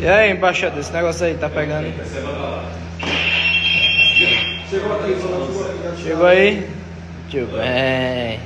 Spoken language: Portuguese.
E aí, embaixador, esse negócio aí tá pegando? Chegou aqui, chegou aqui. Chegou aí? Muito bem.